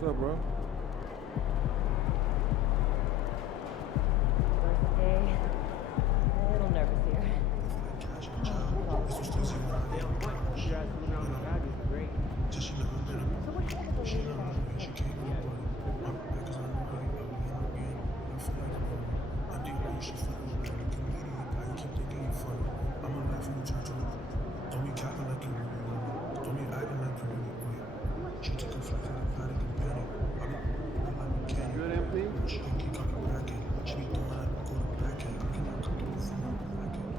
What's up, bro? First day, a little nervous here. Great. So what happened to the lady that Don't be capping like you really know. Don't be acting like you really quit. She took a flight to the paddock and panic. I be like a mechanic. Good, MP? She can keep coming back in. She be throwing that go to back end. I cannot come to the front back end.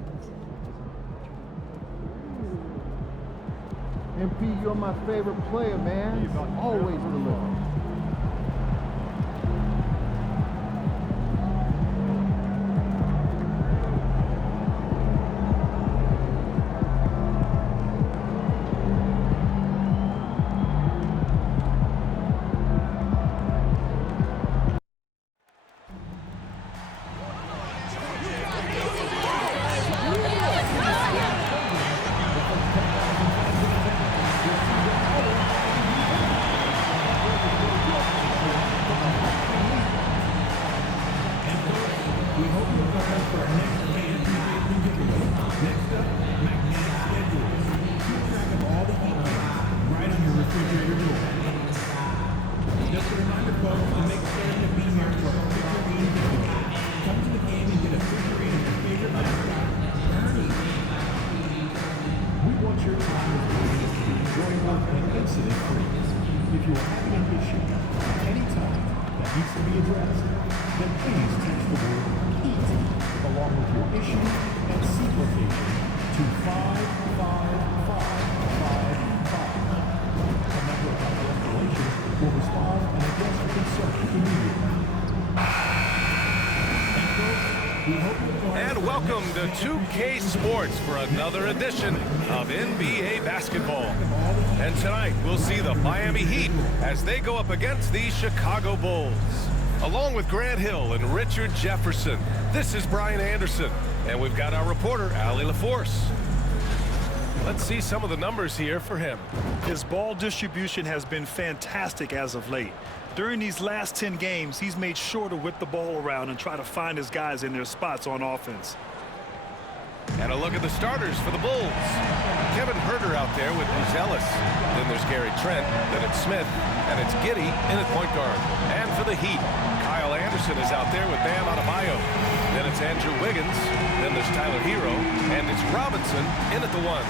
MP, you're my favorite player, man. Always deliver. If you are having an issue at any time that needs to be addressed, then please text the word HEAT along with your issue and seat location to 55555. A member of our escalation will respond and address your concern immediately. And welcome to 2K Sports for another edition of NBA basketball. And tonight we'll see the Miami Heat as they go up against the Chicago Bulls. Along with Grant Hill and Richard Jefferson, this is Brian Anderson. And we've got our reporter, Allie LaForce. Let's see some of the numbers here for him. His ball distribution has been fantastic as of late. During these last 10 games, he's made sure to whip the ball around and try to find his guys in their spots on offense. And a look at the starters for the Bulls. Kevin Huerter out there with Buzelis. Then there's Gary Trent. Then it's Smith. And it's Giddey in at point guard. And for the Heat, Kyle Anderson is out there with Bam Adebayo. Then it's Andrew Wiggins. Then there's Tyler Hero. And it's Robinson in at the one.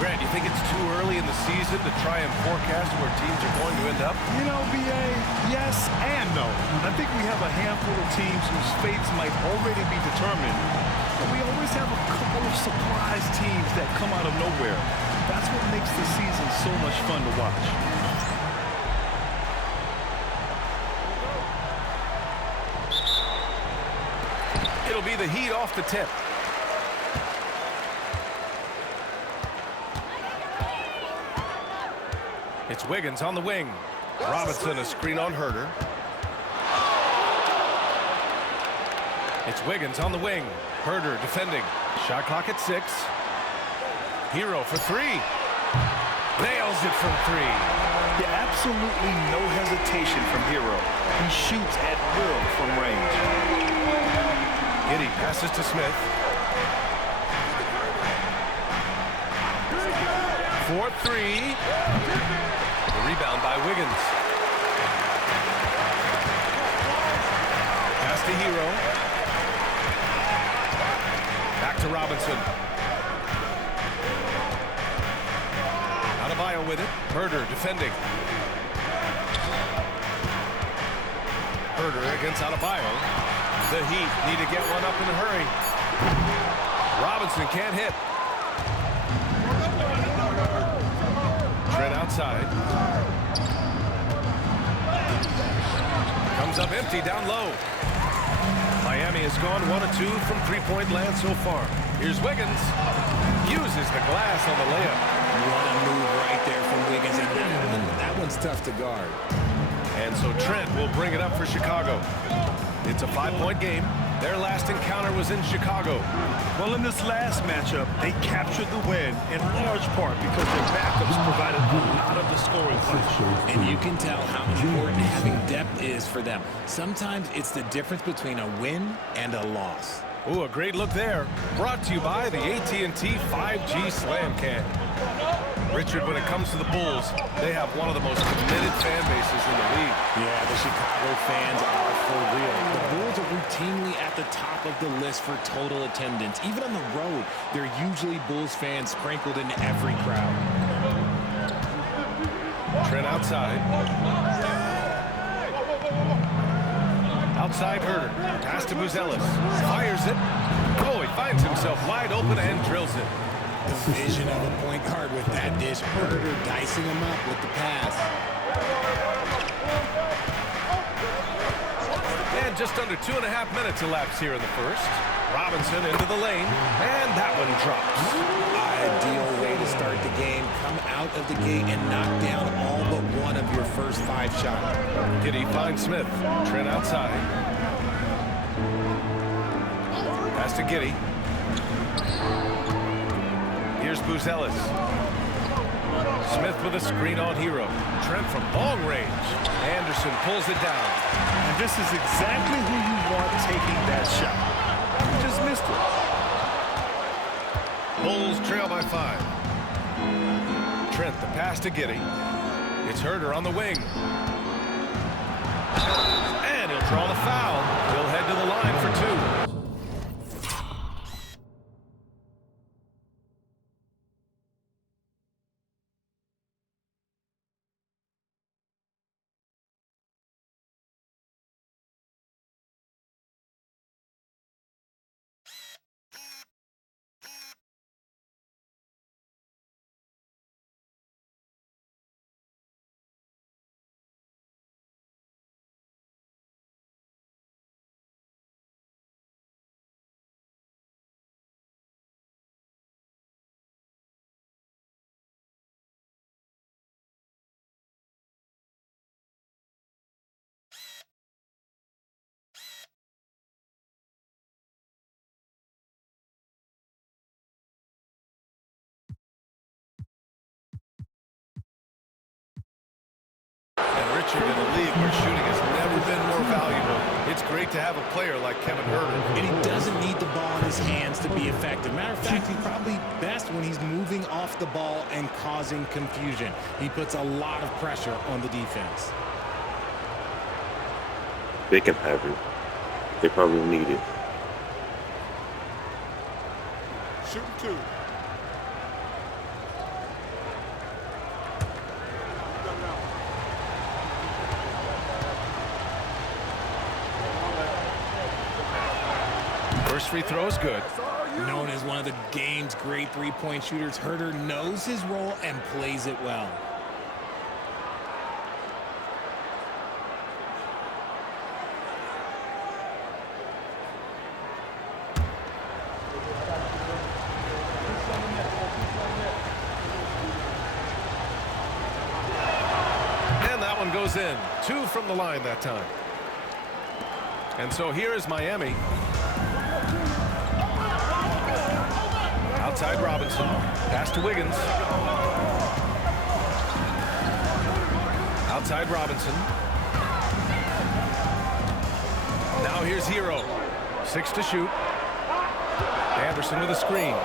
Grant, you think it's too early in the season to try and forecast where teams are going to end up? You know, B.A., yes and no. I think we have a handful of teams whose fates might already be determined. But we always have a couple of surprise teams that come out of nowhere. That's what makes the season so much fun to watch. It'll be the Heat off the tip. It's Wiggins on the wing. Robinson a screen on Huerter. It's Wiggins on the wing. Huerter defending. Shot clock at 6. Hero for 3. Nails it from 3. Yeah, absolutely no hesitation from Hero. He shoots at will from range. Giddey passes to Smith. 4-3. The rebound by Wiggins. Pass to Hero. Back to Robinson. Adebayo with it. Huerter defending. Huerter against Adebayo. The Heat need to get one up in a hurry. Robinson can't hit. Trent outside. Comes up empty down low. Miami has gone 1 of 2 from three-point land so far. Here's Wiggins. Uses the glass on the layup. What a move right there from Wiggins. And that one's tough to guard. And so Trent will bring it up for Chicago. It's a 5-point game. Their last encounter was in Chicago. Well, in this last matchup, they captured the win in large part because their backups provided a lot of the scoring punch. And you can tell how important having depth is for them. Sometimes it's the difference between a win and a loss. Ooh, a great look there. Brought to you by the AT&T 5G Slam Can. Richard, when it comes to the Bulls, they have one of the most committed fan bases in the league. Yeah, the Chicago fans are for real. The Bulls are routinely at the top of the list for total attendance. Even on the road, there are usually Bulls fans sprinkled in every crowd. Trent outside. Outside Herder. Pass to Buzelis. Fires it. Oh, he finds himself wide open and drills it. The vision of a point guard with that dish. Herder dicing him up with the pass. And just under 2.5 minutes elapsed here in the first. Robinson into the lane, and that one drops. Ideal way to start the game. Come out of the gate and knock down all but one of your first 5 shots. Giddey finds Smith. Trent outside. Pass to Giddey. Here's Buzelis. Smith with a screen on Hero. Trent from long range. Anderson pulls it down. And this is exactly who you want taking that shot. You just missed it. Bulls trail by 5. Trent, the pass to Giddey. It's Herder on the wing. And he'll draw the foul. He'll head to the line for 2. Richard, in a league where shooting has never been more valuable, it's great to have a player like Kevin Herder. And he doesn't need the ball in his hands to be effective. Matter of fact, he's probably best when he's moving off the ball and causing confusion. He puts a lot of pressure on the defense. They can have it. They probably need it. Shoot 2. First free throw is good. Known as one of the game's great three-point shooters, Herder knows his role and plays it well. And that one goes in. 2 from the line that time. And so here is Miami. Outside Robinson. Pass to Wiggins. Outside Robinson. Now here's Hero. 6 to shoot. Anderson with a screen.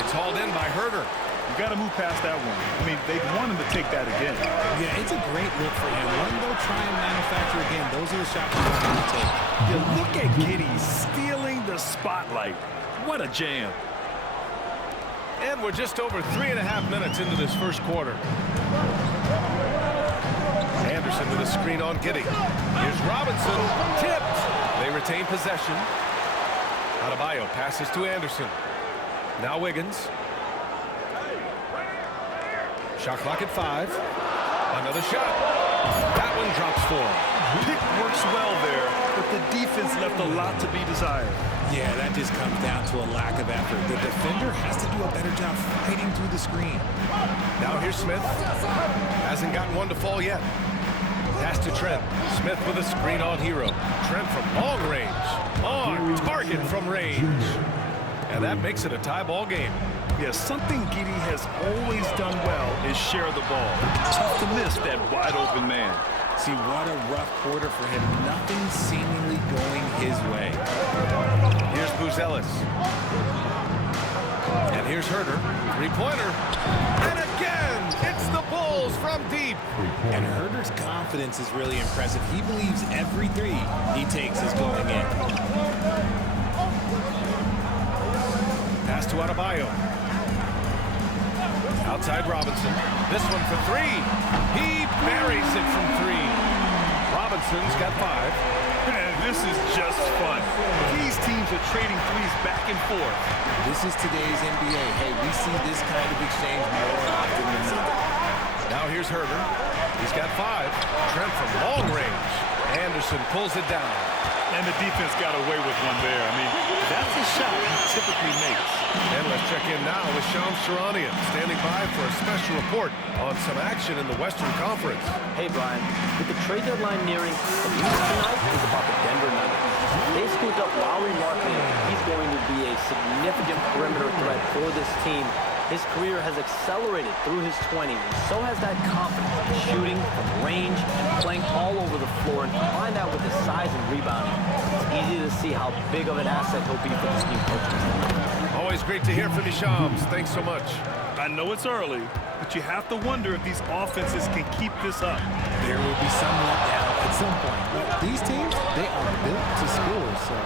It's hauled in by Herder. You got to move past that one. I mean, they want him to take that again. Yeah, it's a great look for him. Let him go try and manufacture again. Those are the shots you want him to take. You look at Giddey stealing the spotlight. What a jam. And we're just over 3.5 minutes into this first quarter. Anderson with a screen on Giddey. Here's Robinson. Tipped. They retain possession. Adebayo passes to Anderson. Now Wiggins. Shot clock at 5. Another shot. That one drops for him. Pick works well there, but the defense left a lot to be desired. Yeah, that just comes down to a lack of effort. The defender has to do a better job fighting through the screen. Now here's Smith. Hasn't gotten one to fall yet. Pass to Trent. Smith with a screen on Hero. Trent from long range. On target from range. And that makes it a tie ball game. Yeah, something Giddey has always done well is share the ball. Tough to miss that wide open man. See, what a rough quarter for him. Nothing seemingly going his way. Here's Buzelis. And here's Herder. Three-pointer. And again, it's the Bulls from deep. And Herder's confidence is really impressive. He believes every three he takes is going in. Pass to Adebayo. Outside Robinson. This one for three. He buries it from three. Robinson's got 5. And this is just fun. These teams are trading threes back and forth. This is today's NBA. Hey, we see this kind of exchange more often than not. Now here's Herder. He's got 5. Trent from long range. Anderson pulls it down. And the defense got away with one there. I mean, that's a shot he typically makes. And let's check in now with Shams Charania, standing by for a special report on some action in the Western Conference. Hey, Brian. With the trade deadline nearing, the news tonight is about the Denver Nuggets. They scooped up Lauri Markkanen. He's going to be a significant perimeter threat for this team. His career has accelerated through his 20s, and so has that confidence, shooting from range, playing all over the floor, and combine that with his size and rebounding. It's easy to see how big of an asset he'll be for this new coaching staff. Always great to hear from you, Shams. Thanks so much. I know it's early, but you have to wonder if these offenses can keep this up. There will be some letdown at some point, but these teams, they are built to score, so.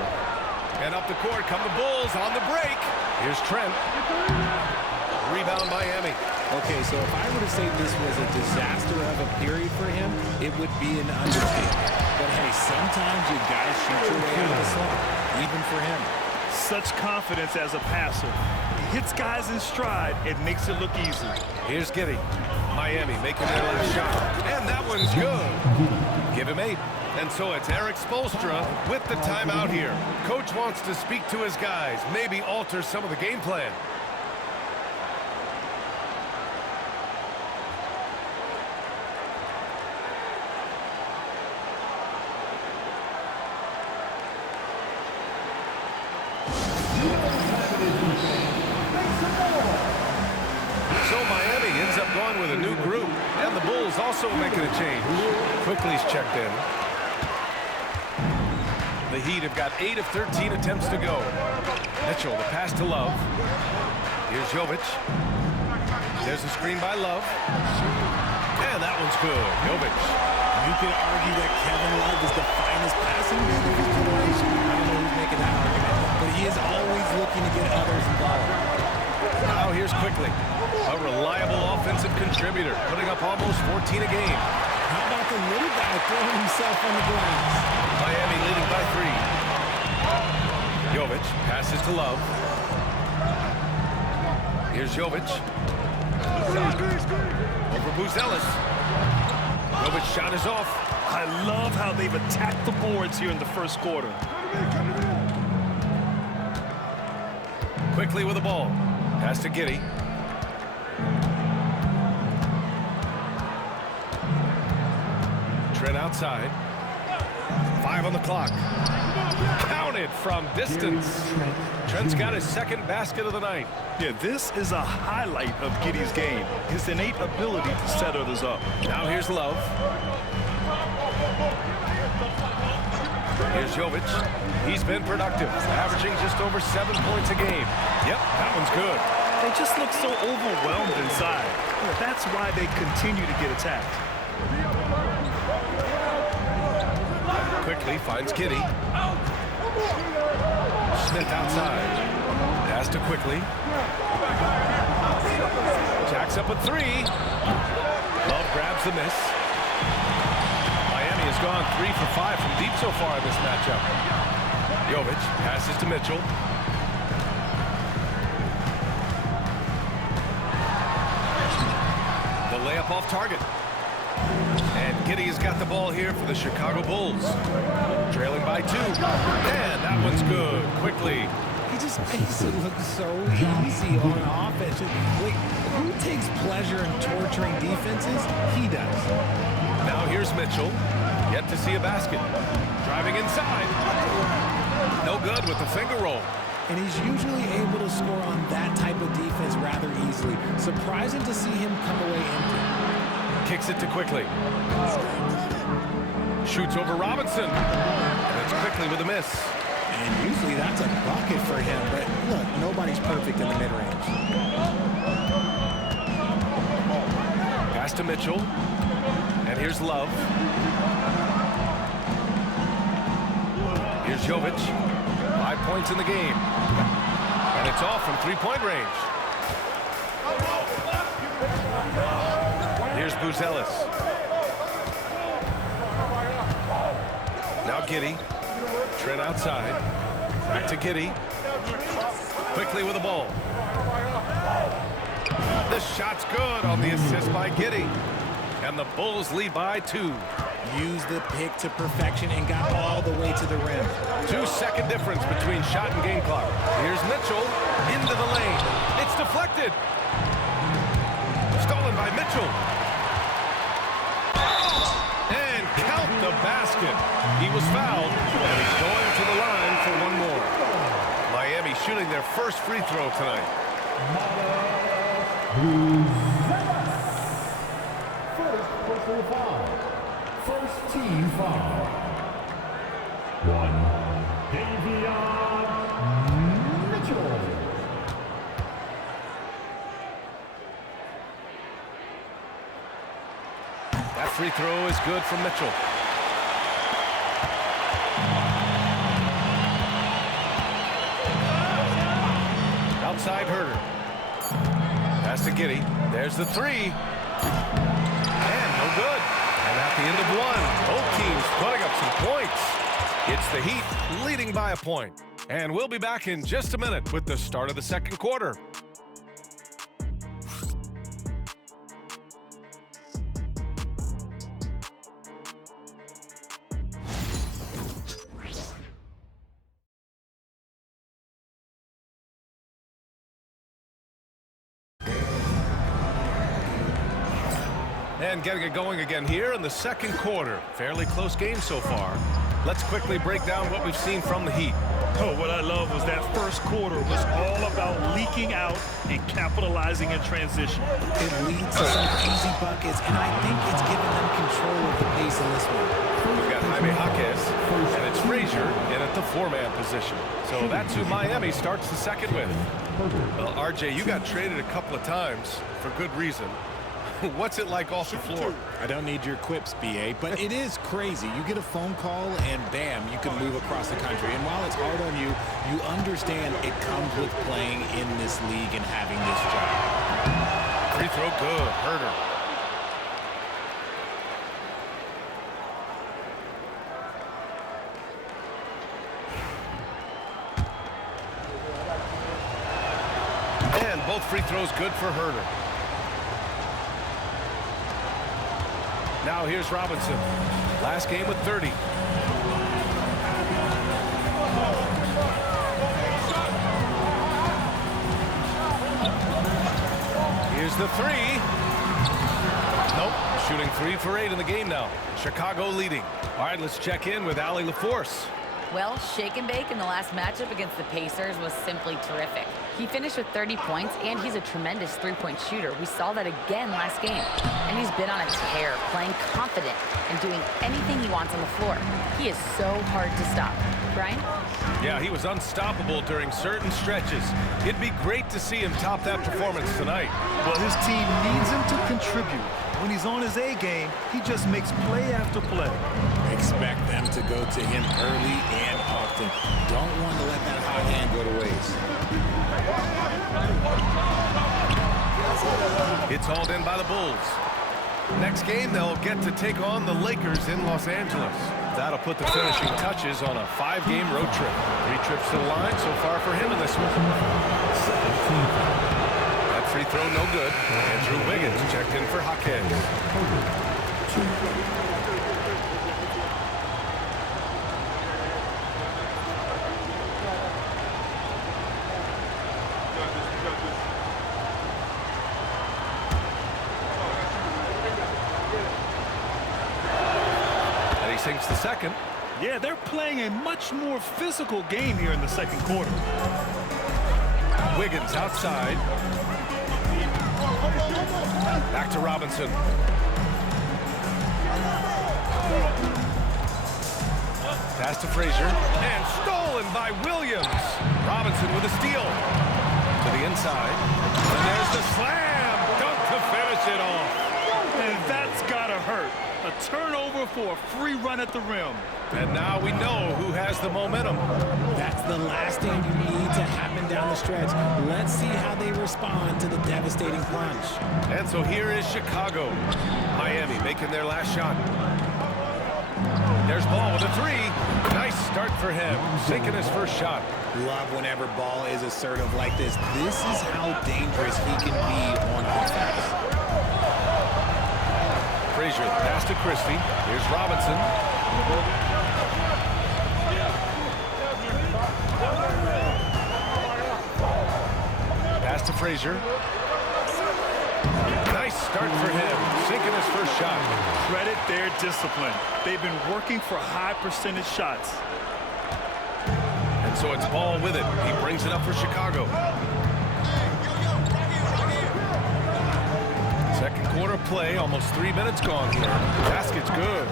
And up the court come the Bulls on the break. Here's Trent. Rebound Miami. Okay, so if I were to say this was a disaster of a period for him, it would be an understatement. But hey, sometimes you gotta shoot your way out of the slump, even for him. Such confidence as a passer. He hits guys in stride. It makes it look easy. Here's Giddey. Miami making their last shot. And that one's good. Give him 8. And so it's Eric Spoelstra with the timeout here. Coach wants to speak to his guys, maybe alter some of the game plan. So Miami ends up going with a new group, and the Bulls also making a change. Quickly's checked in. The Heat have got 8 of 13 attempts to go. Mitchell, the pass to Love. Here's Jovic. There's a screen by Love. And that one's good. Jovic. You could argue that Kevin Love is the finest passing big of his generation. I don't know who's making that argument, but he is always looking to get others involved. Now here's Quickly. A reliable offensive contributor, putting up almost 14 a game. How about the little guy throwing himself on the glass? Miami leading by 3. Jovic passes to Love. Here's Jovic. Over Buzelis. Jovic shot is off. I love how they've attacked the boards here in the first quarter. Quickly with the ball. Pass to Giddey. Trent outside. 5 on the clock. Counted from distance. Trent's got his second basket of the night. Yeah, this is a highlight of Giddey's game. His innate ability to set others up. Now here's Love. Here's Jovic. He's been productive, averaging just over 7 points a game. Yep, that one's good. They just look so overwhelmed inside. Yeah, that's why they continue to get attacked. Quickly finds Giddey. Smith outside. Pass to Quickly. Jacks up a 3. Love grabs the miss. Miami has gone 3 for 5 from deep so far in this matchup. Jovic passes to Mitchell. The layup off target. And Giddey has got the ball here for the Chicago Bulls. Trailing by 2. And that one's good. Quickly. He just makes it look so easy on offense. Wait, who takes pleasure in torturing defenses? He does. Now here's Mitchell. Yet to see a basket. Driving inside. No good with the finger roll. And he's usually able to score on that type of defense rather easily. Surprising to see him come away empty. Kicks it to Quickly. Shoots over Robinson. And it's Quickly with a miss. And usually that's a bucket for him. But look, nobody's perfect in the mid-range. Pass to Mitchell. And here's Love. Here's Jovic. 5 points in the game. And it's off from three-point range. Here's Buzelis. Now Giddey. Trent outside. Back to Giddey. Quickly with the ball. This shot's good on the assist by Giddey. And the Bulls lead by 2. Used the pick to perfection and got all the way to the rim. 2-second difference between shot and game clock. Here's Mitchell into the lane. It's deflected. Stolen by Mitchell. And count the basket. He was fouled, and he's going to the line for one more. Miami shooting their first free throw tonight. First personal foul. First team foul. 1. Davion Mitchell. That free throw is good from Mitchell. Outside Herder. Pass to Giddey. There's the three. And no good. And at the end of one, both teams putting up some points. It's the Heat leading by a point. And we'll be back in just a minute with the start of the second quarter. And getting it going again here in the second quarter. Fairly close game so far. Let's quickly break down what we've seen from the Heat. Oh, what I love was that first quarter was all about leaking out and capitalizing in transition. It leads to some easy buckets, and I think it's given them control of the pace in this one. We've got Jaime Jaquez, and it's Frazier in at the 4-man position. So that's who Miami starts the second with. Well, RJ, you got traded a couple of times for good reason. What's it like off the floor? I don't need your quips, BA, but it is crazy. You get a phone call and bam, you can move across the country. And while it's hard on you, you understand it comes with playing in this league and having this job. Free throw good. Herder. And both free throws good for Herder. Now here's Robinson. Last game with 30. Here's the three. Nope. Shooting 3 for 8 in the game now. Chicago leading. All right, let's check in with Allie LaForce. Well, shake and bake in the last matchup against the Pacers was simply terrific. He finished with 30 points, and he's a tremendous three-point shooter. We saw that again last game. And he's been on a tear, playing confident and doing anything he wants on the floor. He is so hard to stop. Brian? Yeah, he was unstoppable during certain stretches. It'd be great to see him top that performance tonight. Well, his team needs him to contribute. When he's on his A game, he just makes play after play. Expect them to go to him early and often. Don't want to let that hot hand go to waste. It's hauled in by the Bulls. Next game, they'll get to take on the Lakers in Los Angeles. That'll put the finishing touches on a 5-game road trip. 3 trips to the line so far for him in this one. That free throw no good. Andrew Wiggins checked in for Jaquez. sinks the second. Yeah, they're playing a much more physical game here in the second quarter. Wiggins outside. Back to Robinson. Pass to Frazier. And stolen by Williams. Robinson with a steal. To the inside. And there's the slam. Dunk to finish it off. And that's gotta hurt. A turnover for a free run at the rim. And now we know who has the momentum. That's the last thing you need to happen down the stretch. Let's see how they respond to the devastating plunge. And so here is Chicago. Miami making their last shot. There's Ball with a three. Nice start for him. Sinking his first shot. Love whenever Ball is assertive like this. This is how dangerous he can be on offense. Frazier, pass to Christie. Here's Robinson. Pass to Frazier. Nice start for him. Sinking his first shot. Credit their discipline. They've been working for high percentage shots. And so it's Ball with it. He brings it up for Chicago. Second quarter play, almost 3 minutes gone here. Basket's good.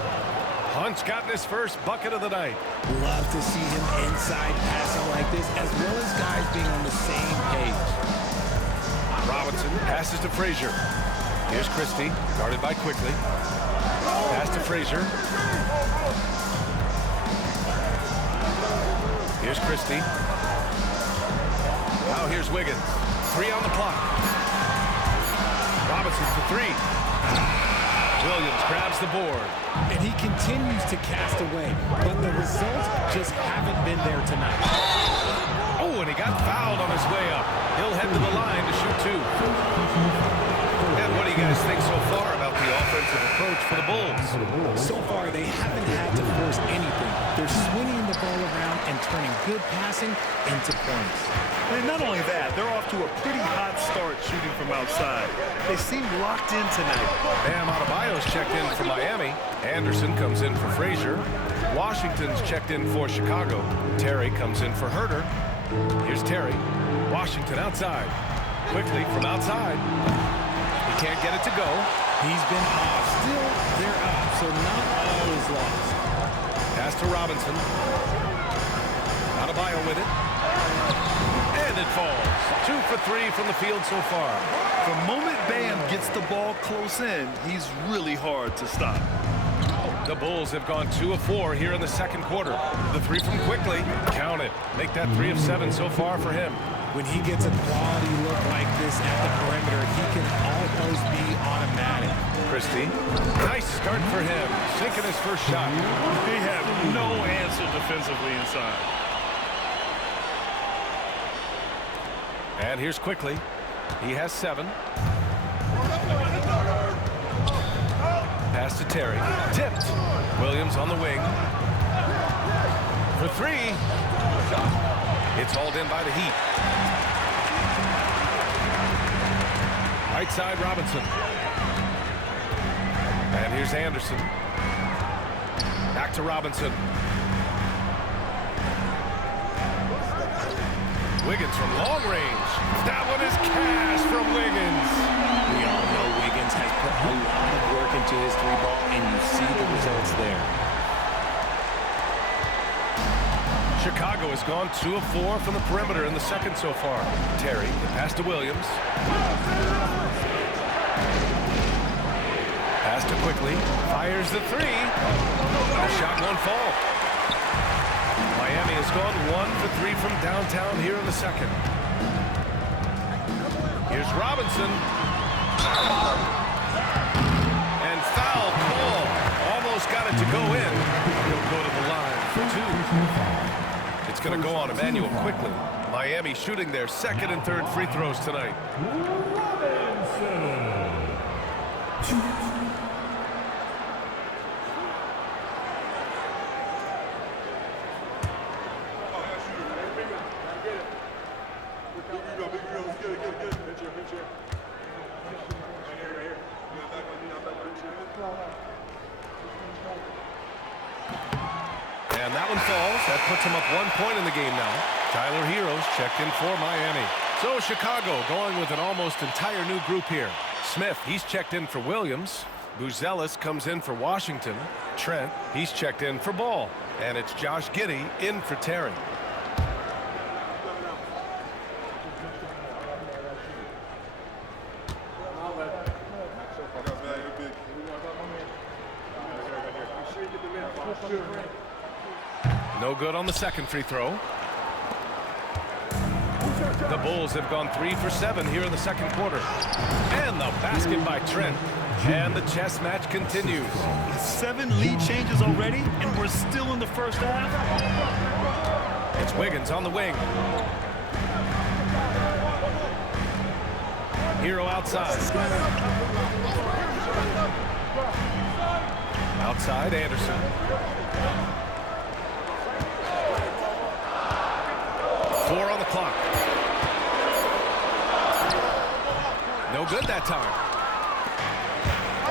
Hunt's gotten his first bucket of the night. Love to see him inside passing like this, as well as guys being on the same page. Robinson passes to Frazier. Here's Christie, guarded by Quickly. Pass to Frazier. Here's Christie. Now here's Wiggins. 3 on the clock. Robinson for 3. Williams grabs the board. And he continues to cast away, but the results just haven't been there tonight. Oh, and he got fouled on his way up. He'll head to the line to shoot 2. And what do you guys think so far about the offensive approach for the Bulls? So far, they haven't had to force anything. They're swinging the ball around and turning good passing into points. And not only that, they're off to a pretty hot start shooting from outside. They seem locked in tonight. Bam Adebayo's checked in for Miami. Anderson comes in for Frazier. Washington's checked in for Chicago. Terry comes in for Herter. Here's Terry. Washington outside. Quickly from outside. He can't get it to go. He's been off. Still, they're up, so not all is lost. Pass to Robinson. Adebayo with it. And it falls. 2 for 3 from the field so far. The moment Bam gets the ball close in, he's really hard to stop. The Bulls have gone 2 of 4 here in the second quarter. The 3 from Quickly. Count it. Make that 3 of 7 so far for him. When he gets a quality look like this at the perimeter, he can almost be automatic. Christie. Nice start for him. Sinking his first shot. They have no answer defensively inside. And here's Quickly. He has 7. Pass to Terry. Tipped. Williams on the wing. For 3. It's hauled in by the Heat. Right side, Robinson. And here's Anderson. Back to Robinson. Wiggins from long range. That one is cash from Wiggins. We all know Wiggins has put a lot of work into his 3-ball, and you see the results there. Chicago has gone 2 of 4 from the perimeter in the second so far. Terry, the pass to Williams. Pass to Quickly. Fires the 3. The shot won't fall. Miami has gone 1 for 3 from downtown here in the second. Here's Robinson. And foul call. Almost got it to go in. He'll go to the line for 2. It's going to go on Emmanuel Quickly. Miami shooting their second and third free throws tonight. falls. That puts him up 1 point in the game now. Tyler Heroes checked in for Miami. So Chicago going with an almost entire new group here. Smith, he's checked in for Williams. Buzelis comes in for Washington. Trent, he's checked in for Ball. And it's Josh Giddey in for Terry. No good on the second free throw. The Bulls have gone 3 for 7 here in the second quarter. And the basket by Trent. And the chess match continues. 7 lead changes already, and we're still in the first half. It's Wiggins on the wing. Hero outside. Outside, Anderson. 4 on the clock. No good that time.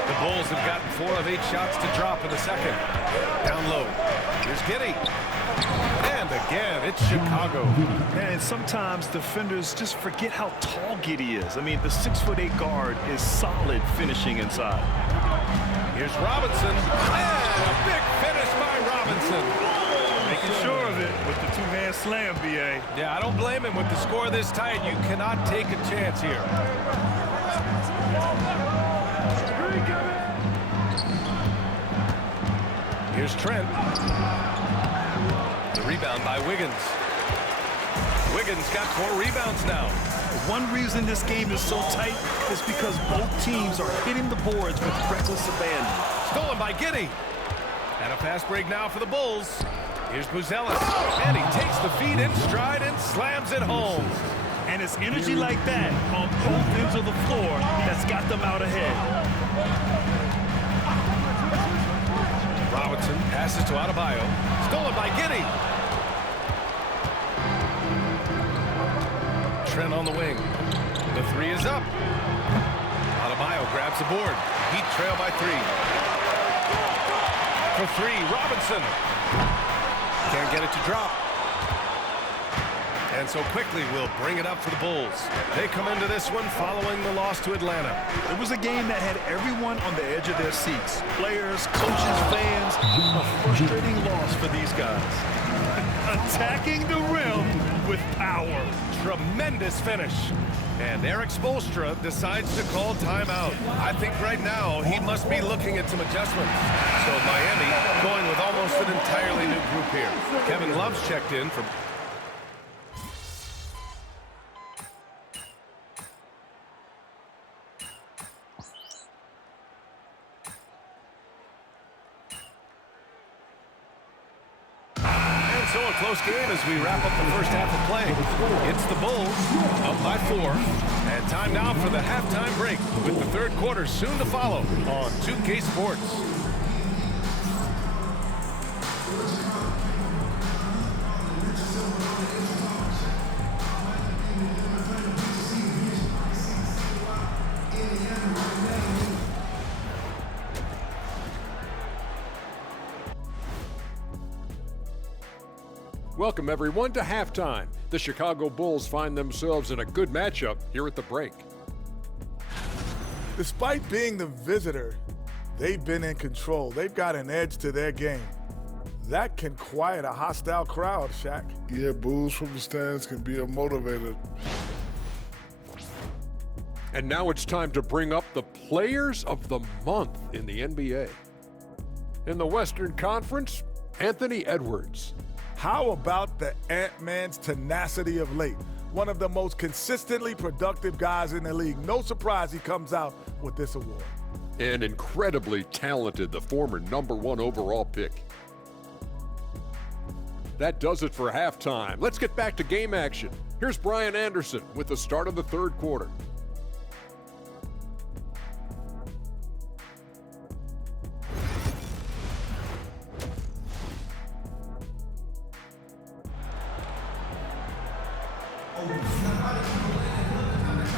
The Bulls have gotten 4 of 8 shots to drop in the second. Down low. Here's Giddey. And again, it's Chicago. And sometimes defenders just forget how tall Giddey is. I mean, the 6'8" guard is solid finishing inside. Here's Robinson. And a big finish by Robinson. Making sure of it with the two-hand slam, B.A. Yeah, I don't blame him. With the score this tight, you cannot take a chance here. Here's Trent. The rebound by Wiggins. Wiggins got 4 rebounds now. One reason this game is so tight is because both teams are hitting the boards with reckless abandon. Stolen by Giddey. And a fast break now for the Bulls. Here's Buzelis. And he takes the feed in stride and slams it home. And it's energy like that on both ends of the floor that's got them out ahead. Robinson passes to Adebayo. Stolen by Giddey. Trent on the wing. The 3 is up. Adebayo grabs the board. Heat trail by 3. For 3, Robinson. Can't get it to drop. And so quickly we'll bring it up for the Bulls. They come into this one following the loss to Atlanta. It was a game that had everyone on the edge of their seats. Players, coaches, fans. A frustrating loss for these guys. Attacking the rim with power. Tremendous finish. And Eric Spoelstra decides to call timeout. I think right now he must be looking at some adjustments. So Miami going with almost an entirely new group here. Kevin Love's checked in for... So a close game as we wrap up the first half of play. It's the Bulls up by 4. And time now for the halftime break with the third quarter soon to follow on 2K Sports. Welcome, everyone, to halftime. The Chicago Bulls find themselves in a good matchup here at the break. Despite being the visitor, they've been in control. They've got an edge to their game. That can quiet a hostile crowd, Shaq. Yeah, boos from the stands can be a motivator. And now it's time to bring up the Players of the Month in the NBA. In the Western Conference, Anthony Edwards. How about the Ant-Man's tenacity of late? One of the most consistently productive guys in the league. No surprise he comes out with this award. And incredibly talented, the former #1 overall pick. That does it for halftime. Let's get back to game action. Here's Brian Anderson with the start of the third quarter.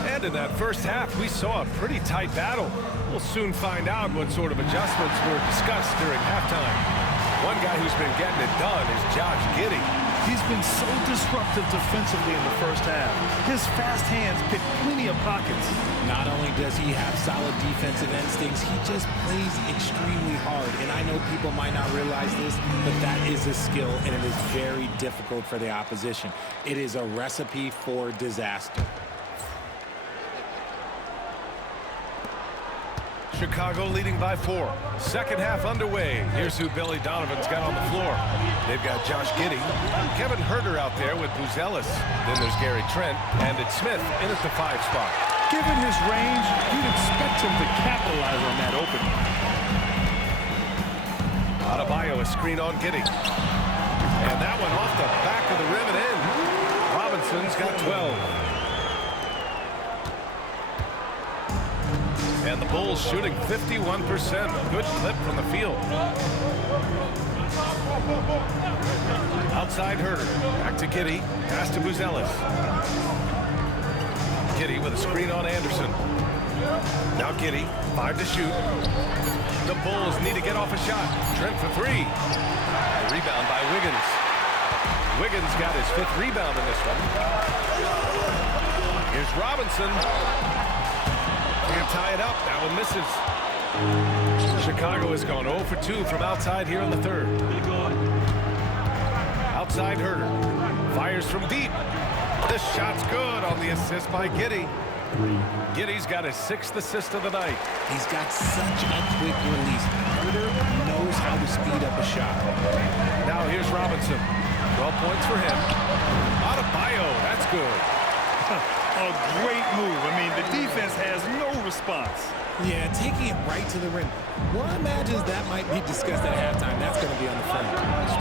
And in that first half, we saw a pretty tight battle. We'll soon find out what sort of adjustments were discussed during halftime. One guy who's been getting it done is Josh Giddey. He's been so disruptive defensively in the first half. His fast hands pick plenty of pockets. Not only does he have solid defensive instincts, he just plays extremely hard. And I know people might not realize this, but that is a skill, and it is very difficult for the opposition. It is a recipe for disaster. Chicago leading by 4. Second half underway. Here's who Billy Donovan's got on the floor. They've got Josh Giddey, Kevin Huerter out there with Buzelis. Then there's Gary Trent, and it's Smith in at the 5 spot. Given his range, you'd expect him to capitalize on that opening. Adebayo, a screen on Giddey. And that one off the back of the rim and in. Robinson's got 12. And the Bulls shooting 51%. Good clip from the field. Outside Huerter. Back to Giddey. Pass to Buzelis. Giddey with a screen on Anderson. Now Giddey. 5 to shoot. The Bulls need to get off a shot. Trent for 3. Rebound by Wiggins. Wiggins got his 5th rebound in this one. Here's Robinson. Going to tie it up. That one misses. Chicago has gone 0 for 2 from outside here in the 3rd. Outside Huerter. Fires from deep. This shot's good on the assist by Giddey. Giddey's got his 6th assist of the night. He's got such a quick release. Huerter knows how to speed up a shot. Now here's Robinson. 12 points for him. Adebayo, that's good. A great move. I mean, the defense has no response. Yeah, taking it right to the rim. One imagines that might be discussed at halftime. That's going to be on the front.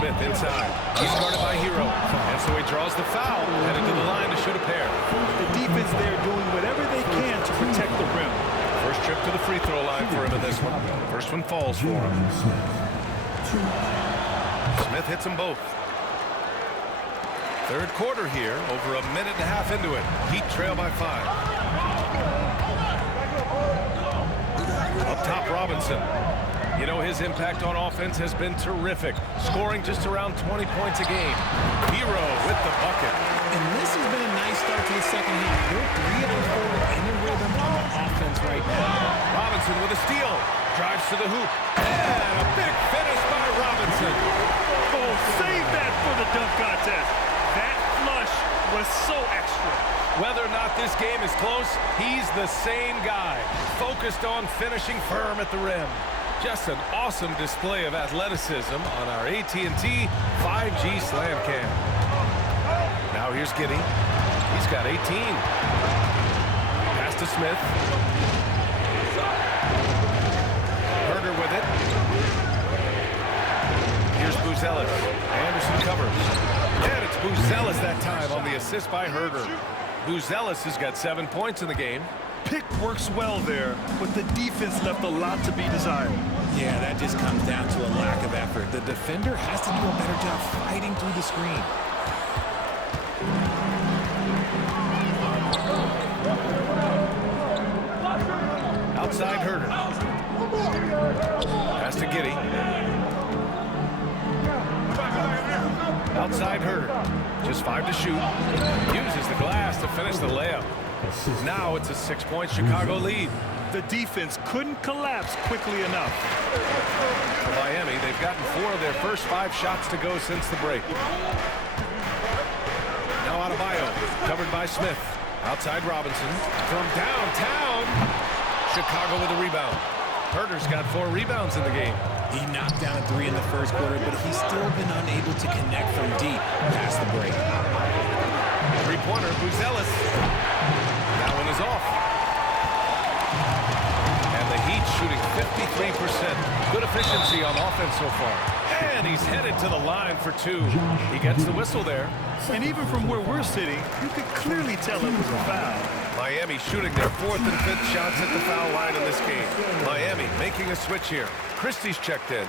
Smith inside. He's guarded by Hero. And so he draws the foul. Headed to the line to shoot a pair. The defense there doing whatever they can to protect the rim. First trip to the free throw line for him in this one. First one falls for him. Smith hits them both. 3rd quarter here, over a minute and a half into it. Heat trail by 5. Up top, Robinson. You know, his impact on offense has been terrific, scoring just around 20 points a game. Hero with the bucket. And this has been a nice start to the second half. They're 3 out of 4 in the rhythm on offense right now. Robinson with a steal. Drives to the hoop. And a big finish by Robinson. Oh, save that for the dunk contest. That flush was so extra. Whether or not this game is close, he's the same guy, focused on finishing firm at the rim. Just an awesome display of athleticism on our AT&T 5G Slam Cam. Now here's Giddey. He's got 18. Pass to Smith. Huerter with it. Here's Buzelis. Anderson covers. And it's Buzelis that time on the assist by Huerter. Buzelis has got 7 points in the game. Pick works well there, but the defense left a lot to be desired. Yeah, that just comes down to a lack of effort. The defender has to do a better job fighting through the screen. Outside Huerter. Pass to Giddey. Outside Huerter. Just 5 to shoot. Uses the glass to finish the layup. Now it's a 6-point Chicago lead. The defense couldn't collapse quickly enough. For Miami, they've gotten 4 of their first 5 shots to go since the break. Now Adebayo, covered by Smith. Outside Robinson. From downtown, Chicago with a rebound. Huerter's got 4 rebounds in the game. He knocked down a 3 in the first quarter, but he's still been unable to connect from deep past the break. 3-pointer, Buzelis. That one is off. And the Heat shooting 53%. Good efficiency on offense so far. And he's headed to the line for 2. He gets the whistle there. And even from where we're sitting, you could clearly tell it was a foul. Miami shooting their 4th and 5th shots at the foul line in this game. Miami making a switch here. Christie's checked in.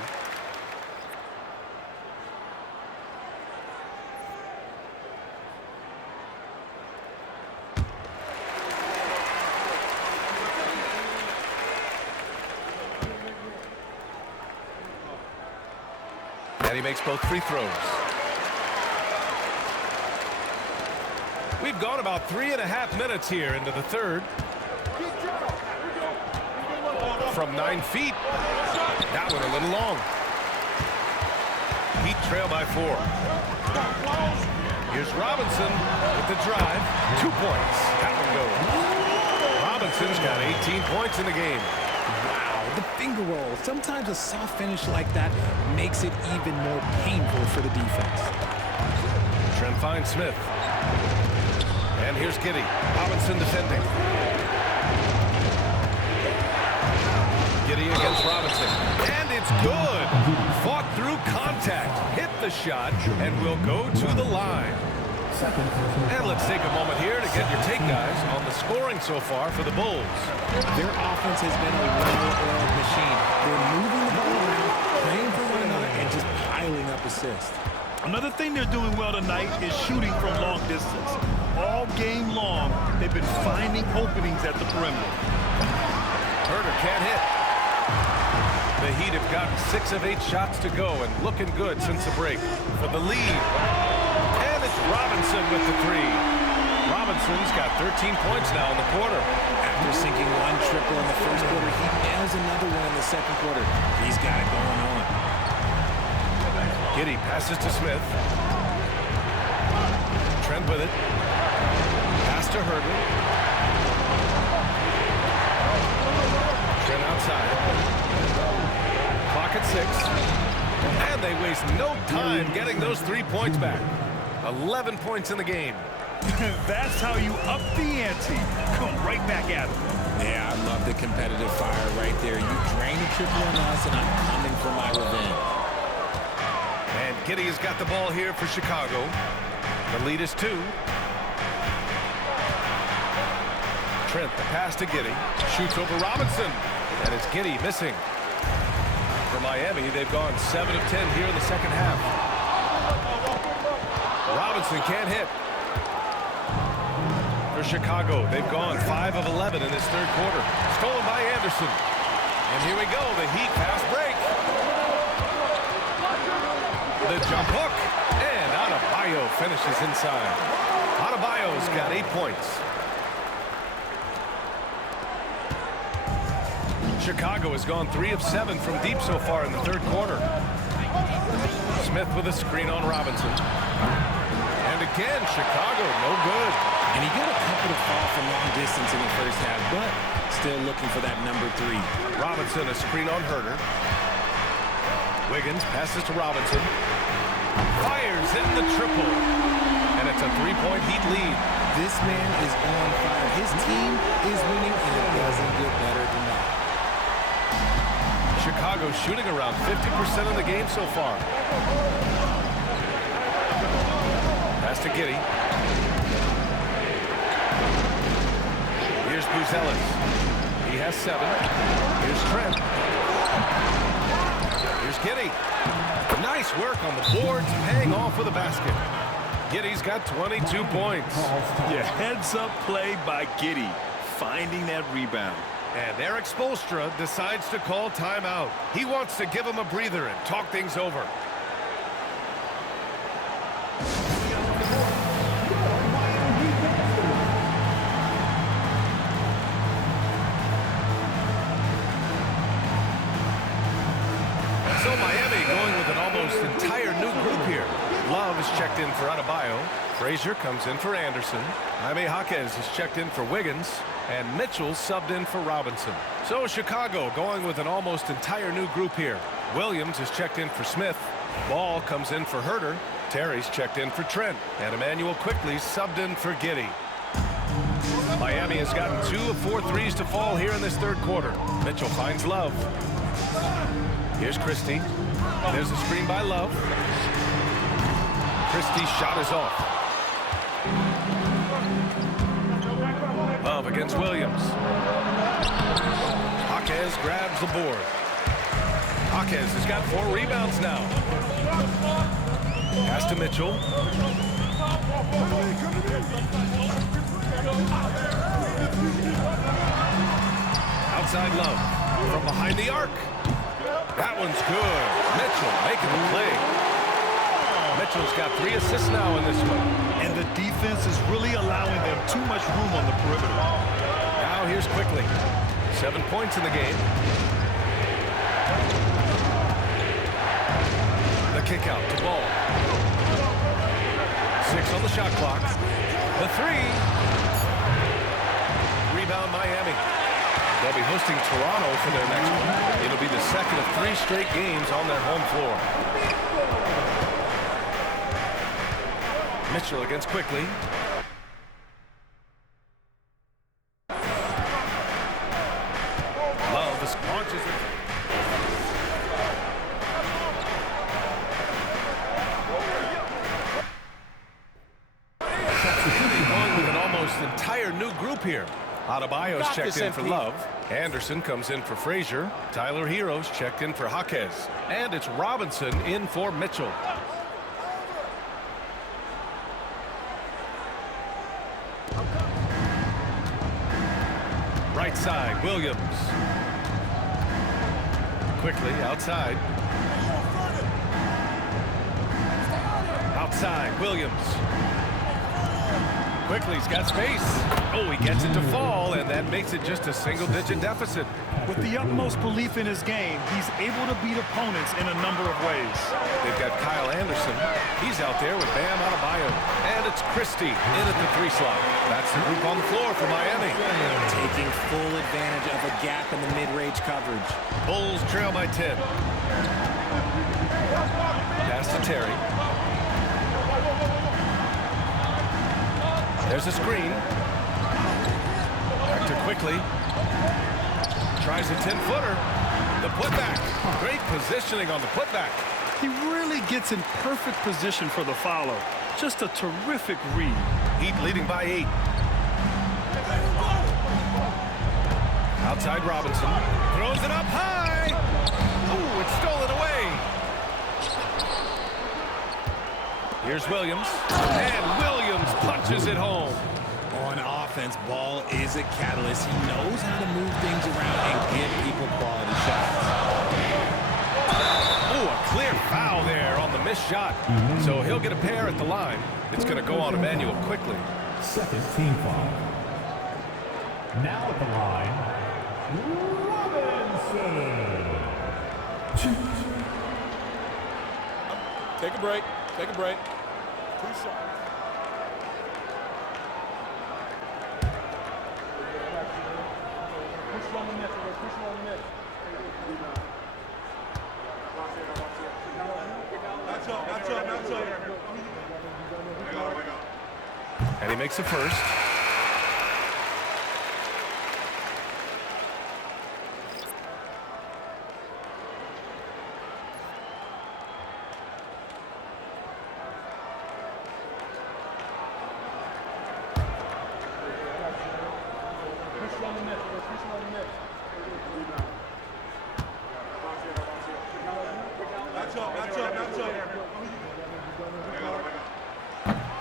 And he makes both free throws. We've gone about 3.5 minutes here into the third. From 9 feet. That one a little long. Heat trail by 4. Here's Robinson with the drive. 2 points. That one goes. Robinson's got 18 points in the game. Wow, the finger roll. Sometimes a soft finish like that makes it even more painful for the defense. Trent finds Smith. And here's Giddey. Robinson defending. Giddey against Robinson. And it's good. Fought through contact. Hit the shot and will go to the line. And let's take a moment here to get your take, guys, on the scoring so far for the Bulls. Their offense has been a well-oiled machine. They're moving the ball around, playing for one another, and just piling up assists. Another thing they're doing well tonight is shooting from long distance. All game long, they've been finding openings at the perimeter. Herder can't hit. The Heat have gotten 6 of 8 shots to go and looking good since the break for the lead. And it's Robinson with the 3. Robinson's got 13 points now in the quarter. After sinking 1 triple in the first quarter, he nails another one in the second quarter. He's got it going on. Giddey passes to Smith. Trent with it. Pass to Herder. Trent outside. Clock at 6. And they waste no time getting those 3 points back. 11 points in the game. That's how you up the ante. Come right back at him. Yeah, I love the competitive fire right there. You drain a triple on us, and I'm coming for my revenge. And Giddey has got the ball here for Chicago. The lead is 2. Trent, the pass to Giddey. Shoots over Robinson. And it's Giddey missing. For Miami, they've gone 7 of 10 here in the second half. Robinson can't hit. For Chicago, they've gone 5 of 11 in this third quarter. Stolen by Anderson. And here we go, the Heat fast break. The jump hook. And Adebayo finishes inside. Adebayo's got 8 points. Chicago has gone 3 of 7 from deep so far in the third quarter. Smith with a screen on Robinson. And again, Chicago, no good. And he got a couple to fall from long distance in the first half, but still looking for that number 3. Robinson, a screen on Herder. Wiggins passes to Robinson. Fires in the triple. And it's a 3-point Heat lead. This man is on fire. His team is winning, and it doesn't get better than that. Chicago shooting around 50% of the game so far. Pass to Giddey. Here's Buzelis. He has 7. Here's Trent. Here's Giddey. Nice work on the boards, paying off with a basket. Giddey's got 22 points. Yeah, heads-up play by Giddey, finding that rebound. And Eric Spoelstra decides to call timeout. He wants to give him a breather and talk things over. So Miami going with an almost entire new group here. Love is checked in for Adebayo. Frazier comes in for Anderson. Jaime Jaquez is checked in for Wiggins. And Mitchell subbed in for Robinson. So Chicago going with an almost entire new group here. Williams is checked in for Smith. Ball comes in for Herder. Terry's checked in for Trent. And Emmanuel quickly subbed in for Giddey. Miami has gotten 2 of 4 threes to fall here in this third quarter. Mitchell finds Love. Here's Christie. There's a screen by Love. Christie's shot is off. Love against Williams. Jaquez grabs the board. Jaquez has got 4 rebounds now. Pass to Mitchell. Outside Love. From behind the arc. That one's good. Mitchell making the play. Mitchell's got 3 assists now in this one. And the defense is really allowing them too much room on the perimeter. Now here's Quickly. 7 points in the game. The kick out to Ball. 6 on the shot clock. The 3. Rebound Miami. They'll be hosting Toronto for their next one. It'll be the second of 3 straight games on their home floor. Mitchell against Quickly. Love launches it. Going with an almost entire new group here. Adebayo's checked in for Love. Anderson comes in for Frazier. Tyler Hero's checked in for Jaquez. And it's Robinson in for Mitchell. Right side, Williams. Quickly outside. Outside, Williams. Quickly's got space. Oh, he gets it to fall, and that makes it just a single-digit deficit. With the utmost belief in his game, he's able to beat opponents in a number of ways. They've got Kyle Anderson. He's out there with Bam Adebayo. And it's Christie in at the 3 slot. That's the group on the floor for Miami. Taking full advantage of a gap in the mid-range coverage. Bulls trail by 10. Pass to Terry. There's a screen. Back to Quickly. Tries a 10-footer. The putback. Great positioning on the putback. He really gets in perfect position for the follow. Just a terrific read. Heat leading by 8. Outside Robinson. Throws it up high. Ooh, it's stolen away. Here's Williams. And Williams punches it home. On offense, Ball is a catalyst. He knows how to move things around and give people quality shots. Ooh, a clear foul there on the missed shot. So he'll get a pair at the line. It's going to go on Emmanuel Quickly. Second team foul. Now at the line, Robinson. Take a break. Take a break. 2 shots. And he makes the first.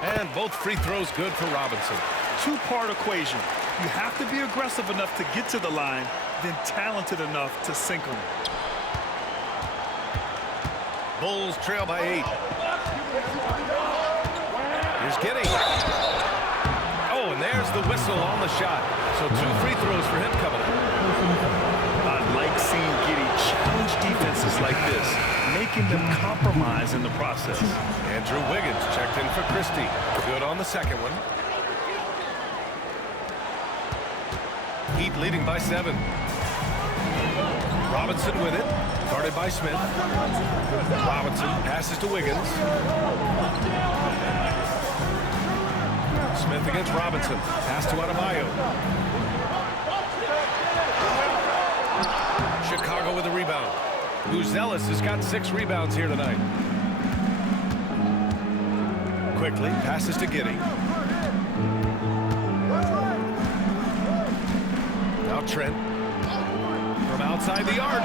And both free throws good for Robinson. 2-part equation. You have to be aggressive enough to get to the line, then talented enough to sink them. Bulls trail by 8. Here's Giddey. Oh, and there's the whistle on the shot. So 2 free throws for him coming up. I like seeing Giddey challenge defenses like this, making them compromise in the process. Andrew Wiggins checked in for Christie. Good on the second one. Heat leading by 7. Robinson with it. Guarded by Smith. Robinson passes to Wiggins. Smith against Robinson. Pass to Adebayo. Chicago with a rebound. Uzelis has got 6 rebounds here tonight. Quickly passes to Giddey. Now Trent from outside the arc.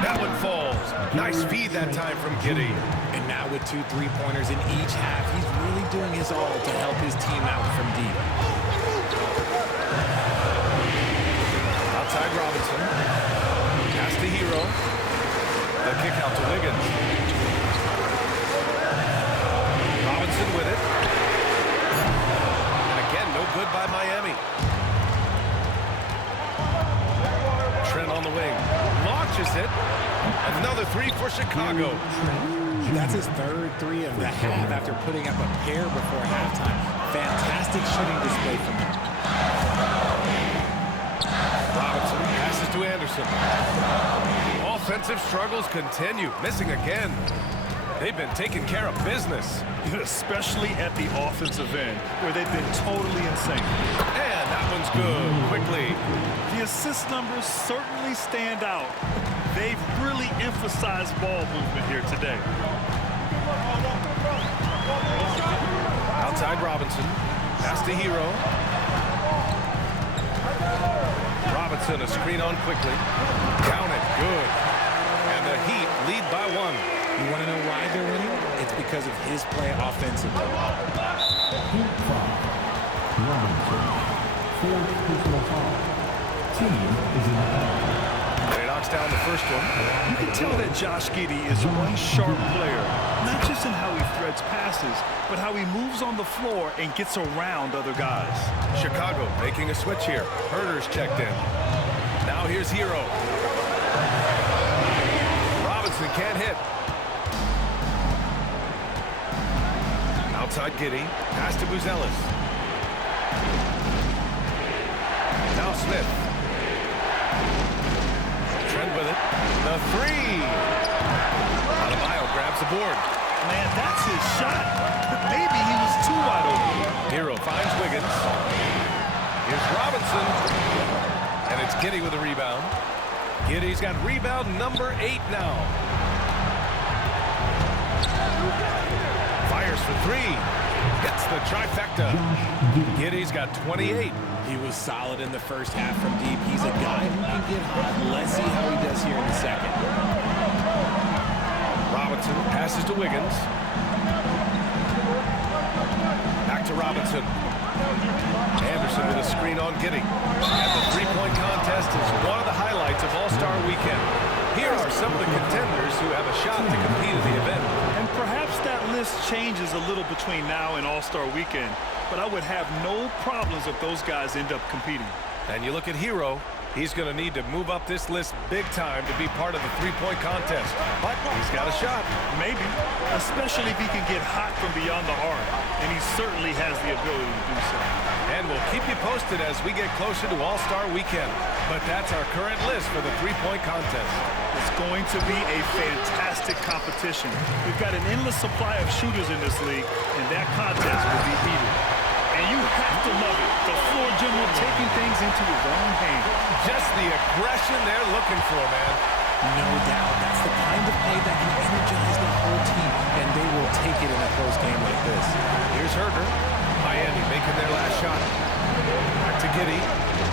That one falls. Nice feed that time from Giddey. And now with 2 3-pointers in each half, he's really doing his all to help his team out from deep. Outside Robinson. Pass to Hero. The kick out to Wiggins. Robinson with it. And again, no good by Miami. Trent on the wing. Launches it. Another three for Chicago. That's his third three of the half after putting up a pair before halftime. Fantastic shooting display from him. Robinson passes to Anderson. Offensive struggles continue. Missing again. They've been taking care of business. Especially at the offensive end, where they've been totally insane. And that one's good. Quickly. The assist numbers certainly stand out. They've really emphasized ball movement here today. Outside Robinson. Pass to Hero. Robinson, a screen on quickly. Down it. Good. And the Heat lead by one. You want to know why they're winning? It's because of his play offensively. Heat foul. Robinson. Fourth personal foul. Team is in the foul. He knocks down the first one. You can tell that Josh Giddey is one sharp player, not just in how he threads passes, but how he moves on the floor and gets around other guys. Chicago making a switch here. Herder's checked in. Now here's Hero. Robinson can't hit. Outside Giddey. Pass to Buzelis. Now Smith. Trent with it. The three. Adebayo grabs the board. Man, that's his shot. Maybe he was too wide open. Hero finds Wiggins. Here's Robinson. And it's Giddey with a rebound. Giddey's got rebound number 8 now. Fires for three. Gets the trifecta. Giddey's got 28. He was solid in the first half from deep. He's a guy who can get hot. Let's see how he does here in the second. Robinson passes to Wiggins. Back to Robinson. Anderson with a screen on Giddey. And the three-point contest is one of the highlights of All-Star Weekend. Here are some of the contenders who have a shot to compete in the event. And perhaps that list changes a little between now and All-Star Weekend, but I would have no problems if those guys end up competing. And you look at Hero, he's going to need to move up this list big time to be part of the three-point contest. But he's got a shot. Maybe, especially if he can get hot from beyond the arc, and he certainly has the ability to do so. And we'll keep you posted as we get closer to All-Star Weekend. But that's our current list for the three-point contest. It's going to be a fantastic competition. We've got an endless supply of shooters in this league, and that contest will be heated. And you have to love it. The floor general taking things into his own hands. Just the aggression they're looking for, man. No doubt. That's the kind of play that can energize the whole team, and they will take it in a close game like this. Here's Herder. Miami making their last shot. Back to Giddey.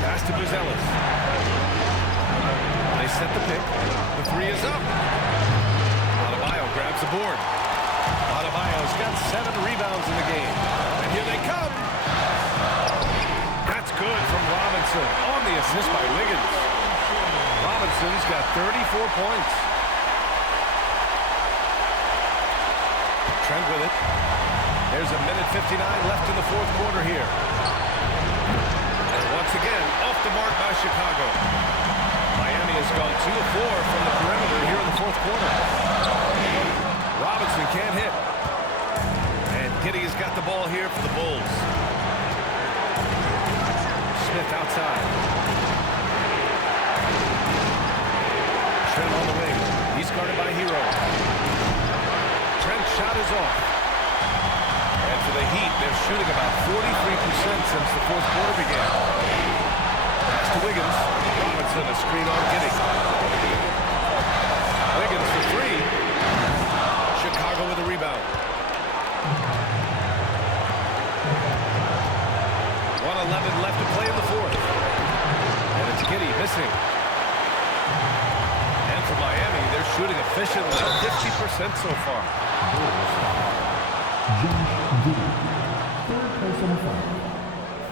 Pass to Buzelis. They set the pick. The three is up. Adebayo grabs the board. Adebayo's got 7 rebounds in the game. And here they come. That's good from Robinson on the assist by Wiggins. Robinson's got 34 points. Trent with it. There's a minute 59 left in the fourth quarter here. And once again, off the mark by Chicago. Miami has gone 2 of 4 from the perimeter here in the fourth quarter. Robinson can't hit. And Giddey has got the ball here for the Bulls. Smith outside. Trent on the wing. He's guarded by Hero. Trent's shot is off. And for the Heat, they're shooting about 43% since the fourth quarter began. Pass to Wiggins. Robinson, a screen on Giddey. Wiggins for three. Chicago with a rebound. 1:11 left to play in the fourth. And it's Giddey missing. And for Miami, they're shooting efficiently at 50% so far. Josh Giddey. Third personal foul.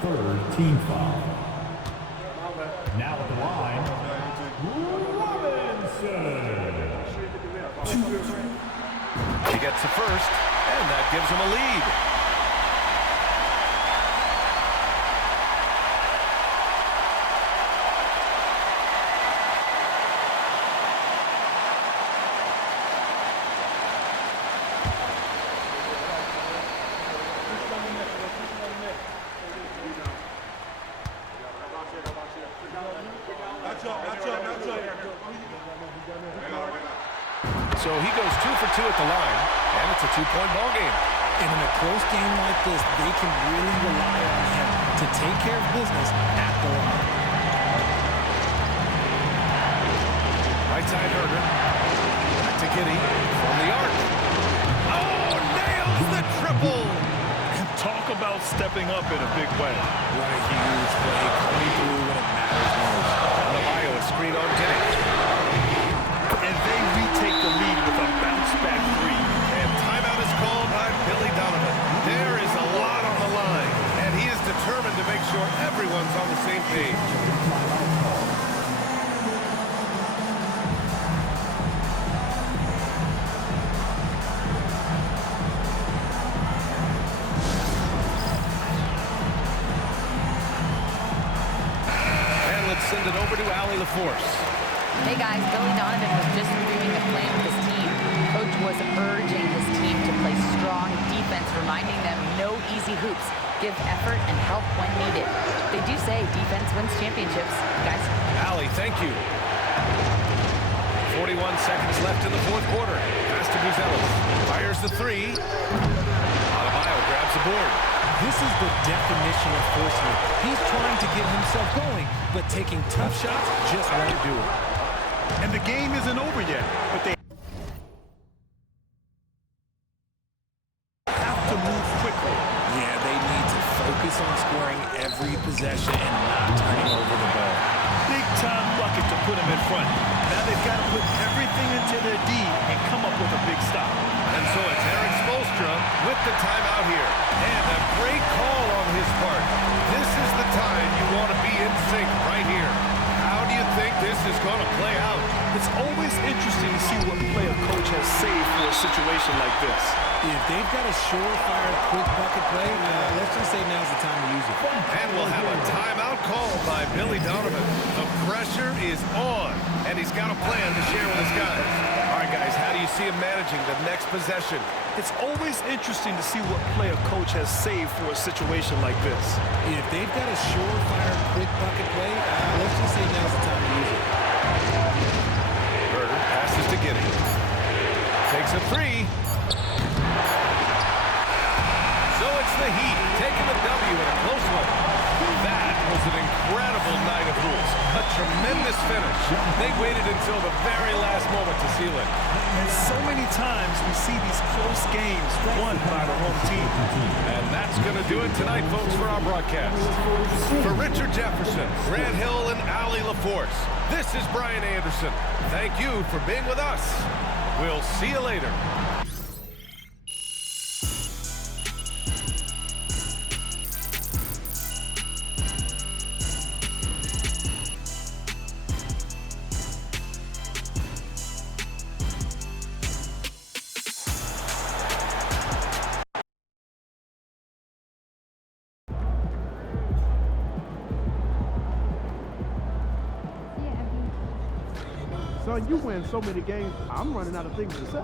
Third team foul. Now at the line, Robinson. He gets the first, And that gives them a lead. So he goes 2 for 2 at the line, and it's a 2-point ball game. And in a close game like this, they can really rely on him to take care of business at the line. Right side Herder. Back to Giddey from the arc. Oh, nails the triple! Talk about stepping up in a big way. What a huge play coming through when it matters most. Adebayo a screen on Giddey. And they retake the lead with a bounce-back three. And timeout is called by Billy Donovan. There is a lot on the line, and he is determined to make sure everyone's on the same page. And let's send it over to Allie LaForce. Hey guys, Billy Donovan was just reviewing the plan with his team. Coach was urging his team to play strong defense, reminding them no easy hoops. Give effort and help when needed. They do say defense wins championships, guys. Allie, thank you. 41 seconds left in the fourth quarter. Pass to Buzelis. Fires the three. Adebayo grabs the board. This is the definition of forcing it. He's trying to get himself going, but taking tough shots just won't do it. And the game isn't over yet, but they have to move quickly. Yeah, they need to focus on scoring every possession and not turning over the ball. Big-time bucket to put them in front. Now they've got to put everything into their D and come up with a big stop. And so it's Eric Spoelstra with the timeout here. And a great call on his part. This is the time you want to be in sync right here. How do you think this is going to play out? It's always interesting to see what play a coach has saved for a situation like this. If they've got a surefire quick bucket play, let's just say now's the time to use it. And we'll have a timeout called by Billy Donovan. The pressure is on, and he's got a plan to share with his guys. All right, guys, how do you see him managing the next possession? It's always interesting to see what play a coach has saved for a situation like this. If they've got a surefire quick bucket play, let's just say now's the time to use it. Herder passes to Giddey. Takes a three. So it's the Heat taking the W in a close one. That was an incredible night of hoops. A tremendous finish. They waited until the very last moment to seal it. And so many times we see these close games won by the home team. And that's going to do it tonight, folks, for our broadcast. For Richard Jefferson, Grant Hill, and Allie LaForce, this is Brian Anderson. Thank you for being with us. We'll see you later. Son, you win so many games, I'm running out of things to say.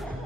ball.